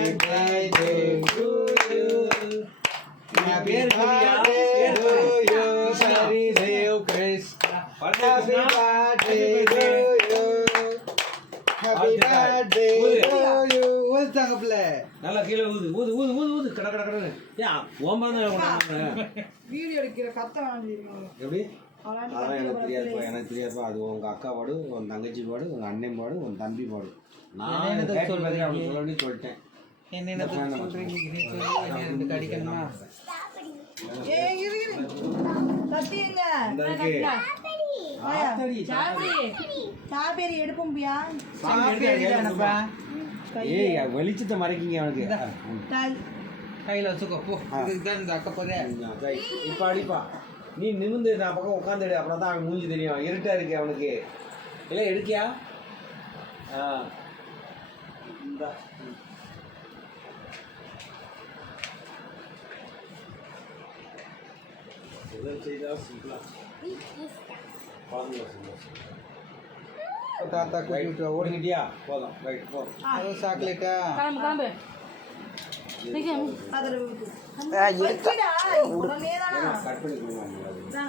birthday to you. Happy birthday to you. Haridev Krishna. Happy birthday to you. Happy birthday to you. ஊதுதாங்க பிள்ளை. நல்லா கீழே ஊது ஊது ஊது ஊது ஊது கட கட கடன்னு. ஏன் ஓம்பறதே கொண்டாடுறாங்க. வீடியோ எடுக்கிற கத்த வேண்டியிருக்காங்க. எப்படி? அதெல்லாம் எனக்கு தெரியாதுப்பா, எனக்கு தெரியாதுப்பா. அது உங்க அக்கா பாடு, உன் தங்கச்சி பாடு, உங்க அண்ணன் பாடு, உன் தம்பி பாடு. நான் சொல்றேன் அப்படி சொல்லிட்டேன். என்ன சொல்றீங்க? கடிக்கணுமா? ஏய் இரு இரு. கத்திங்க. சாபேரி எடுப்போம்பியா? சாபேரி தானப்பா. ஏய் வெளிச்சத்தை மறைக்கீங்க அவனுக்கு. கையில வச்சுக்கோ போ. இதுதான் இந்த அக்கா போதே. இப்ப அடிப்பா. நீ நிமிந்து நான் பக்கம் உட்காந்துடு, அப்புறம் தான் அவன் மூஞ்சி தெரியும். இருட்டா இருக்கு அவனுக்கு. இல்லை எடுக்கியா? இந்த செய்தால் சிம்பிளா தாத்தா கூட்டிட்டு ஓடிக்கிட்டியா? போதும், ரைட் போ. சாக்லேட்டா கிளம்பு கட் பண்ணி கொடுங்க.